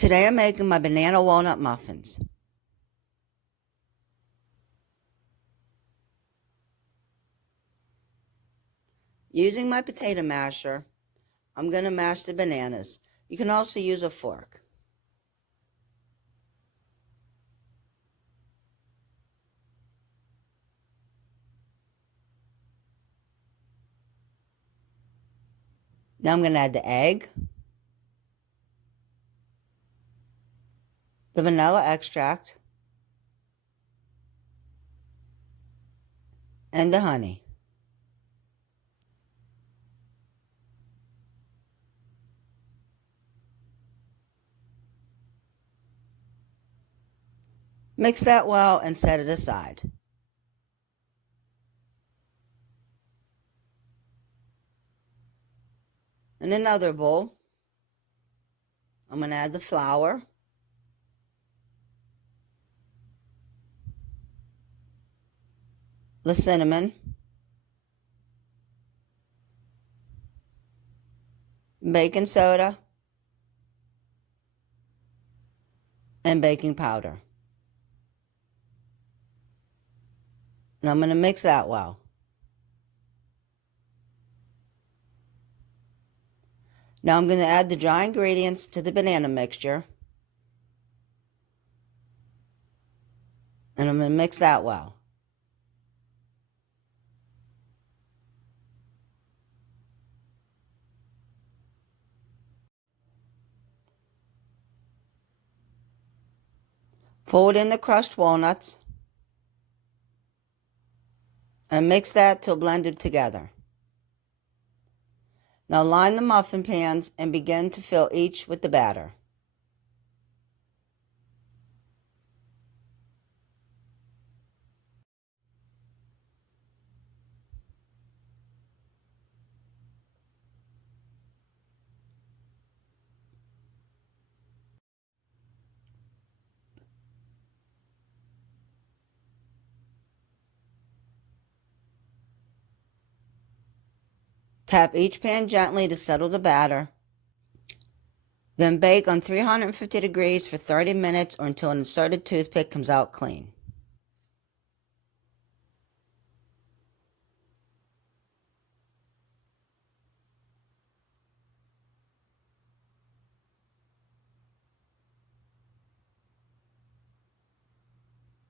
Today I'm making my banana walnut muffins. Using my potato masher, I'm going to mash the bananas. You can also use a fork. Now I'm going to add the egg, the vanilla extract, and the honey. Mix that well and set it aside. In another bowl, I'm going to add the flour, the cinnamon, baking soda, and baking powder. Now I'm going to mix that well. Now I'm going to add the dry ingredients to the banana mixture. And I'm going to mix that well. Fold in the crushed walnuts. And mix that till blended together. Now line the muffin pans and begin to fill each with the batter. Tap each pan gently to settle the batter. Then bake on 350 degrees for 30 minutes or until an inserted toothpick comes out clean.